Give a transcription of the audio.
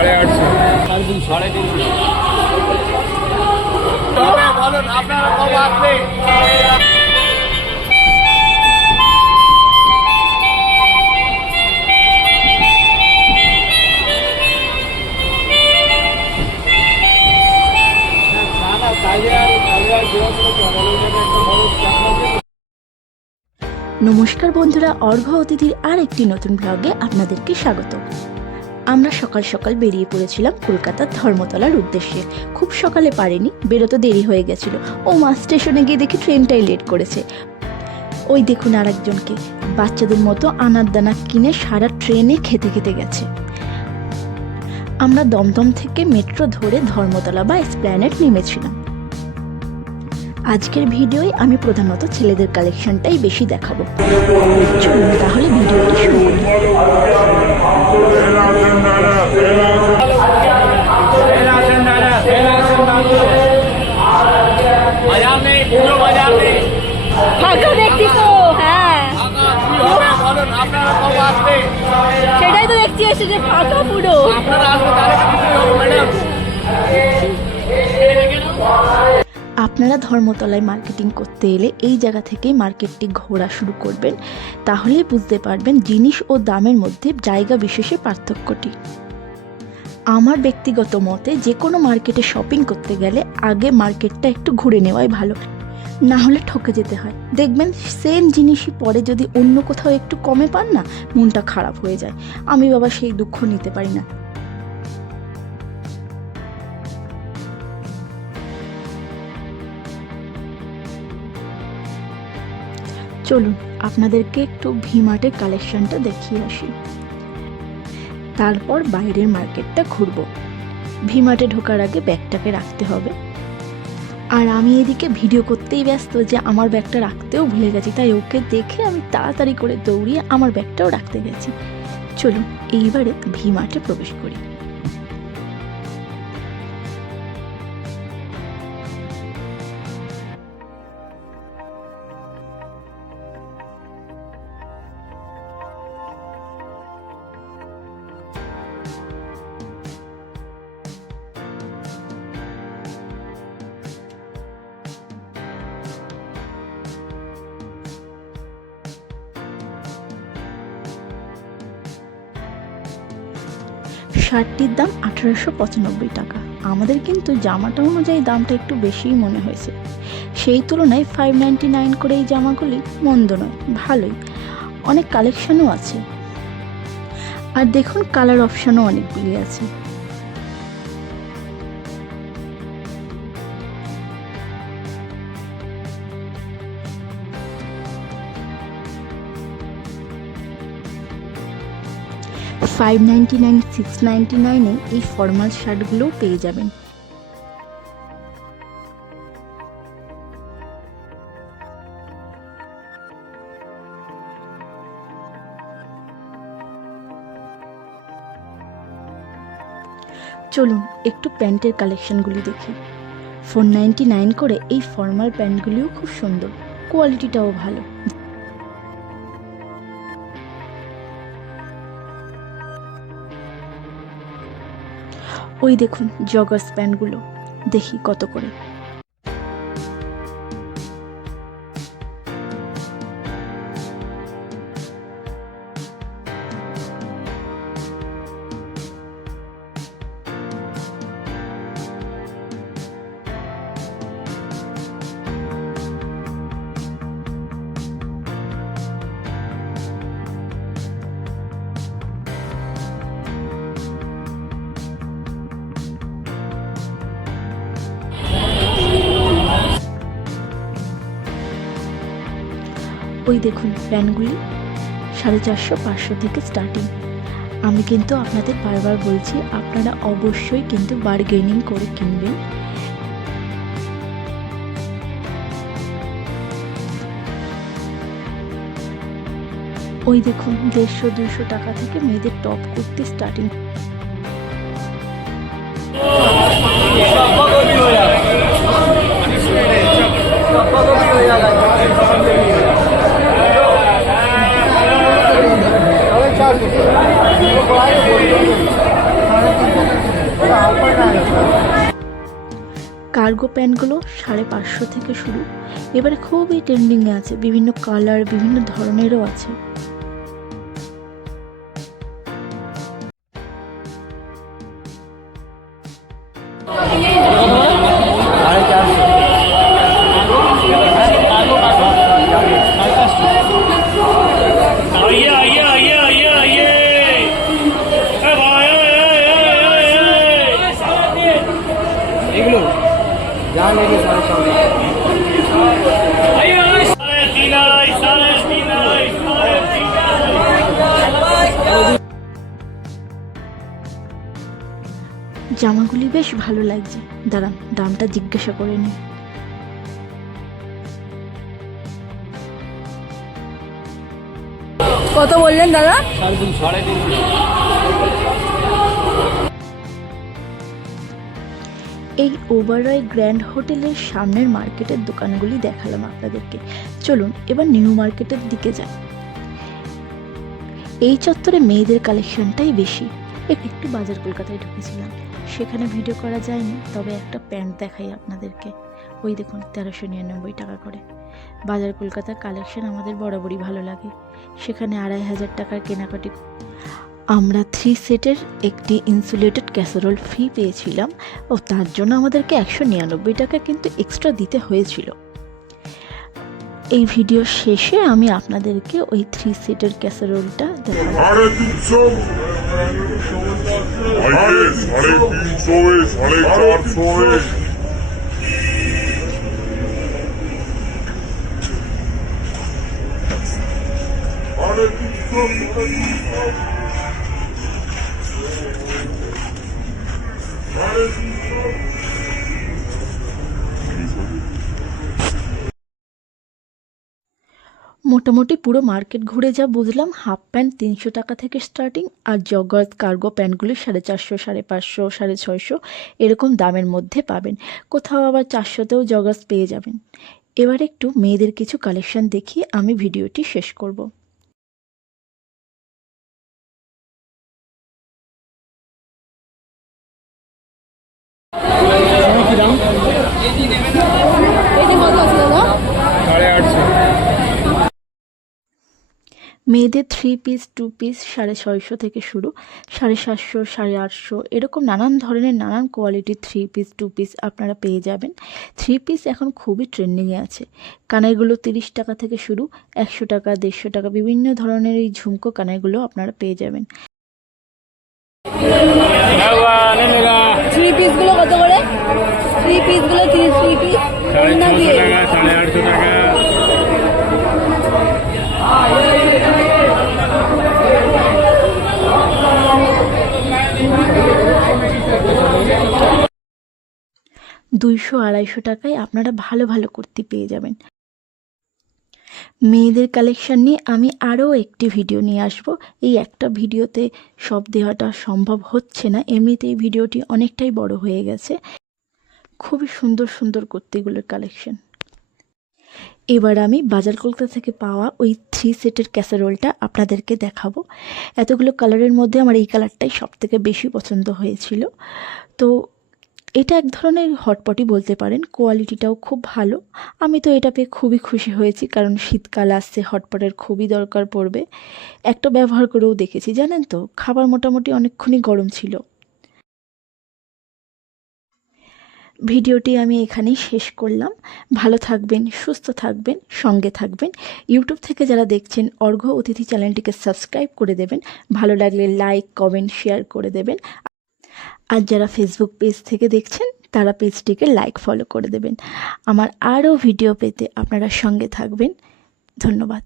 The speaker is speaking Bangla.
850 350 বলুন আপনারা কত আসবে? নমস্কার বন্ধুরা, অর্ঘ্য অতিথির আর একটি নতুন ব্লগে আপনাদেরকে স্বাগত। আমরা সকাল সকাল বেরিয়ে পড়েছিলাম কলকাতার ধর্মতলার উদ্দেশ্যে। খুব সকালে পারিনি, বেরোতে দেরি হয়ে গেছিল। মা স্টেশনে গিয়ে দেখি ট্রেনটাই লেট করেছে। ওই দেখুন আর একজনকে বাচ্চাদের মতো আনার দানা কিনে সারা ট্রেনে খেতে খেতে গেছে। আমরা দমদম থেকে মেট্রো ধরে ধর্মতলা বা এসপ্ল্যানেড নেমেছিলাম। আজকের ভিডিওয় আমি প্রধানত ছেলেদের কালেকশনটাই বেশি দেখাবো। চলুন তাহলে ভিডিওটি শুরু করি। সেটাই তো দেখছি এসে যে ফাঁকা পুরো। আপনারা ধর্মতলায় মার্কেটিং করতে এলে এই জায়গা থেকেই মার্কেটটি ঘোরা শুরু করবেন, তাহলেই বুঝতে পারবেন জিনিস ও দামের মধ্যে জায়গা বিশেষে পার্থক্যটি। আমার ব্যক্তিগত মতে যে কোনো মার্কেটে শপিং করতে গেলে আগে মার্কেটটা একটু ঘুরে নেওয়াই ভালো, না হলে ঠকে যেতে হয়। দেখবেন সেম জিনিসই পরে যদি অন্য কোথাও একটু কমে পান না, মনটা খারাপ হয়ে যায়। আমি বাবা সেই দুঃখ নিতে পারি না। চলুন আপনাদেরকে একটু ভি-মার্টের কালেকশনটা দেখিয়ে আসি, তারপর বাইরের মার্কেটটা ঘুরবো। ভি-মার্টে ঢোকার আগে ব্যাগটাকে রাখতে হবে, আর আমি এদিকে ভিডিও করতেই ব্যস্ত যে আমার ব্যাগটা রাখতেও ভুলে গেছি। তাই ওকে দেখে আমি তাড়াতাড়ি করে দৌড়িয়ে আমার ব্যাগটাও রাখতে গেছি। চলুন এইবারে ভি-মার্টে প্রবেশ করি। শার্টটির দাম 1895 টাকা। আমাদের কিন্তু জামাটা অনুযায়ী দামটা একটু বেশিই মনে হয়েছে। সেই তুলনায় 599 করে এই জামাগুলি মন্দ নয়, ভালোই। অনেক কালেকশনও আছে, আর দেখুন কালার অপশনও অনেকগুলি আছে। $599, $699 এই ফর্মাল শার্টগুলোও পেয়ে যাবেন। চলুন একটু প্যান্টের কালেকশনগুলি দেখি। $499 করে এই ফর্মাল প্যান্টগুলিও খুব সুন্দর, কোয়ালিটিটাও ভালো। ওই দেখুন জগার্স প্যান্টগুলো, দেখি কত করে। ওই দেখুন প্যান্টগুলি 450-500 থেকে স্টার্টিং। আমি কিন্তু আপনাদের বারবার বলছি, আপনারা অবশ্যই কিন্তু বার্গেনিং করে কিনবেন। ওই দেখুন 150-200 টাকা থেকে মেয়েদের টপ কুর্তি স্টার্টিং। কার্গো প্যান্টগুলো 550 থেকে শুরু। এবারে খুবই ট্রেন্ডিংয়ে আছে, বিভিন্ন কালার বিভিন্ন ধরনেরও আছে। এগুলো যা নেবে 3.5 জামাগুলি বেশ ভালো লাগছে, দাঁড়ান দামটা জিজ্ঞাসা করে নিই। কত বললেন দাদা? 3.5 এই ওবারয় গ্র্যান্ড হোটেলের সামনের মার্কেটের দোকানগুলি দেখালাম আপনাদেরকে। চলুন এবার নিউ মার্কেটের দিকে যাই। এই চত্বরে মেয়েদের কালেকশনটাই বেশি। একটু বাজার কলকাতায় ঢুকেছিলাম, সেখানে ভিডিও করা যায়নি, তবে একটা প্যান্ট দেখাই আপনাদেরকে। ওই দেখুন 1399 টাকা করে। বাজার কলকাতার কালেকশন আমাদের বরাবরই ভালো লাগে, সেখানে 2500 টাকার কেনাকাটি। আমরা 3 সেটের একটি ইনসুলেটেড ক্যাসারোল ফ্রি পেয়েছিলাম, ও তার জন্য আমাদেরকে 199 টাকা কিন্তু এক্সট্রা দিতে হয়েছিল। এই ভিডিও শেষে আমি আপনাদেরকে ওই 3 সেটের ক্যাসারোলটা দেখাবো। 350, 450. মোটামুটি পুরো মার্কেট ঘুরে যা বুঝলাম, হাফ প্যান্ট 300 টাকা থেকে স্টার্টিং, আর জগার্স কার্গো প্যান্টগুলি 450, 550, 650 এরকম দামের মধ্যে পাবেন। কোথাও আবার 400তেও জগার্স পেয়ে যাবেন। এবার একটু মেয়েদের কিছু কালেকশন দেখিয়ে আমি ভিডিওটি শেষ করব। এটা কত আছে দাদা? 850 মেয়েদের 3 পিস 2 পিস 650 থেকে শুরু, 750, 850 এরকম নানান ধরনের নানান কোয়ালিটির 3 পিস 2 পিস আপনারা পেয়ে যাবেন। 3 পিস এখন খুবই ট্রেন্ডিংয়ে আছে। কানাইগুলো 30 টাকা থেকে শুরু, 100 টাকা 150 টাকা বিভিন্ন ধরনের এই ঝুমকো কানাইগুলো আপনারা পেয়ে যাবেন। 3 পিসগুলো কত করে? 3 পিসগুলো 3 পিস না দিয়ে 850 টাকা। 200-250 টাকায় আপনারা ভালো ভালো কুর্তি পেয়ে যাবেন। মেয়েদের কালেকশন নিয়ে আমি আরও একটি ভিডিও নিয়ে আসব। এই একটা ভিডিওতে সব দেওয়াটা সম্ভব হচ্ছে না, এমনিতেই ভিডিওটি অনেকটাই বড় হয়ে গেছে। খুবই সুন্দর সুন্দর কুর্তিগুলোর কালেকশন। এবার আমি বাজার কলকাতা থেকে পাওয়া ওই 3 সেটের ক্যাসারোলটা আপনাদেরকে দেখাবো। এতগুলো কালারের মধ্যে আমার এই কালারটাই সবথেকে বেশি পছন্দ হয়েছিল। তো এটা এক ধরনের হটপটই বলতে পারেন, কোয়ালিটিটাও খুব ভালো। আমি তো এটা পেয়ে খুবই খুশি হয়েছি, কারণ শীতকাল আসছে, হটপটের খুবই দরকার পড়বে। একটা ব্যবহার করেও দেখেছি, জানেন তো, খাবার মোটামুটি অনেকক্ষণই গরম ছিল। ভিডিওটি আমি এখানেই শেষ করলাম। ভালো থাকবেন, সুস্থ থাকবেন, সঙ্গে থাকবেন। ইউটিউব থেকে যারা দেখছেন অর্ঘ্য অতিথি চ্যানেলটিকে সাবস্ক্রাইব করে দেবেন, ভালো লাগলে লাইক কমেন্ট শেয়ার করে দেবেন। আর যারা ফেসবুক পেজ থেকে দেখছেন তারা পেজটিকে লাইক ফলো করে দেবেন। আমার আরও ভিডিও পেতে আপনারা সঙ্গে থাকবেন। ধন্যবাদ।